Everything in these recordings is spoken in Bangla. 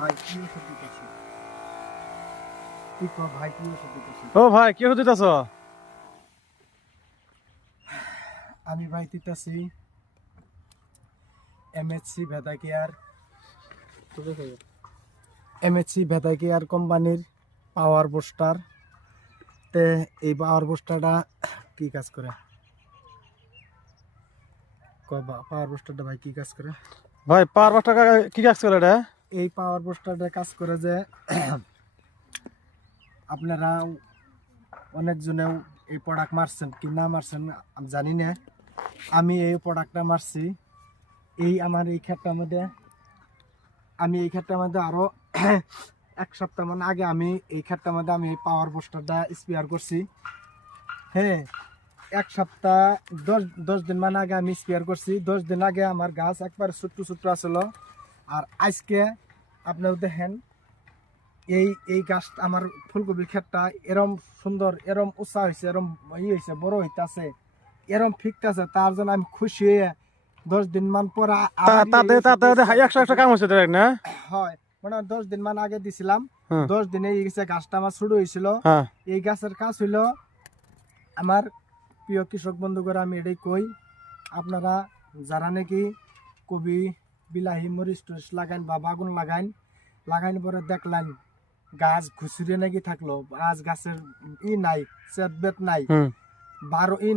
ভাই কি ওষুধ দিতেছি? কি কর ভাই কি ওষুধ দিতেছি? ও ভাই কি ওষুধ দিতেছ? আমি ভাই দিতেছি এমএসসি ভেদা কেয়ার কোম্পানির পাওয়ার বুস্টার। তে এই পাওয়ার বুস্টারটা কি কাজ করে? পাওয়ার বুস্টারটা ভাই কি কাজ করে? ভাই পার পাঁচ টাকা কি কাজ করে এটা? এই পাওয়ার বুস্টারটা কাজ করে যে আপনারা অনেকজনেও এই প্রোডাক্ট মারছেন কি না মারছেন আমি জানি না। আমি এই প্রোডাক্টটা মারছি আমার এই ক্ষেতটার মধ্যে। আমি এই ক্ষেতটার মধ্যে আরো এক সপ্তাহ মানে আগে আমি এই ক্ষেতটার মধ্যে আমি এই পাওয়ার বুস্টারটা স্প্রে করছি। হ্যাঁ, এক সপ্তাহ 10 দিন মানে আগে আমি স্প্রে করছি। 10 দিন আগে আমার গাছ একবার ছোট্ট ছোট্ট আসলো। আর আজকে আপনারা দেখেন এই গাছটা আমার ফুলকপির ক্ষেতটা এরম সুন্দর, এরম উঁচা হয়েছে, এরম হয়েছে, বড় হইতেছে, এরম ফিকতেছে। তার জন্য আমি খুশি হয়ে 10 দিন মান পর তাতে তাতে 100 কাম হচ্ছে direct না? হয় মানে 10 দিন মান আগে দিছিলাম। হ্যাঁ। 10 দিনে এই গেছে গাছটা আমার শুরু হয়েছিল। হ্যাঁ। এই গাছের কাজ হইলো আমার প্রিয় কৃষক বন্ধু করে আমি এটাই কই, আপনারা যারা নাকি কবি বিলাহি মরিচ টরিচ লাগাইন বা বাগুন লাগাইন পরে দেখলেন গাছ ঘুষুরে নাকি থাকলো, আজ গাছের নাই, চেতবেত নাই,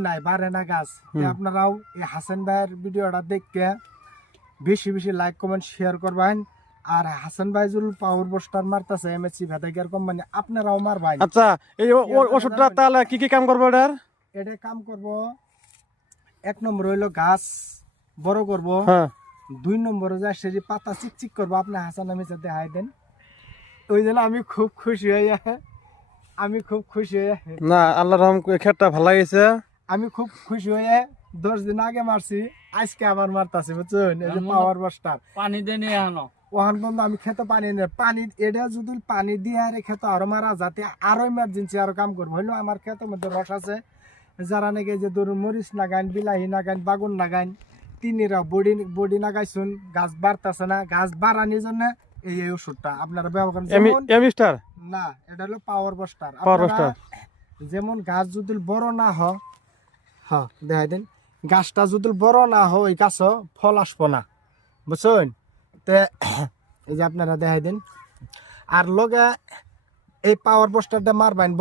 নাই বাড়ে না গাছ। আপনারাও এই হাসান ভাইয়ের ভিডিওটা দেখে বেশি বেশি লাইক কমেন্ট শেয়ার করবেন। আর হাসান ভাই জুল পাওয়ার বুস্টার মারতেছে এমএসসি ভেদা কেয়ার কোম্পানি, আপনারাও মারবেন। আচ্ছা এই ওষুধটা তাহলে কি কি কাম করবে এটার? এটা কাম করব, 1 নম্বর হইলো গাছ বড় করব। হ্যাঁ। 2 নম্বরে যা সে যে পাতা চিকচিক করবো, আপনি হাসান আমি সাথে হাই দেন। ওই জন্য আমি খুব খুশি হয়ে না আল্লাহর রহম ক্ষেতটা ভালো লাগিয়েছে। আমি খুব খুশি হয়ে 10 দিন আগে মারছি, আজকে আবার মারতাছি, বুঝছেন? এই যে পাওয়ার বুস্টার পানি দিয়ে নিয়ে আনো। ওখান পর্যন্ত আমি খেতে পানি নেই, পানি এটা যদি পানি দিয়ে আর খেতে আরো মারা যাতে আরো ইমার্জেন্সি আরো কাম করবো। হইলো আমার খেতের মধ্যে রস আছে, যারা নাকি যে ধরুন মরিচ লাগাইন, বিলাহি লাগাইন, বাগুন লাগাইন, তিনিরা বডি লাগাইছুন, গাছ বাড়তেছে না, গাছ বাড়ানোর জন্য এই ওষুধটা আপনারা ব্যবহার করেন। এমিস্টার না, এটা হলো পাওয়ার বুস্টার। পাওয়ার বুস্টার যেমন গাছ যদি বড় না হয়, হ্যাঁ দেখাই দেন, গাছটা যদি বড় না হয় ওই গাছও ফল আসবো না, বুঝছেন? তে এই যে আপনারা দেখাই দিন। আর লগে এই পাওয়ার বুস্টারটা মারবেন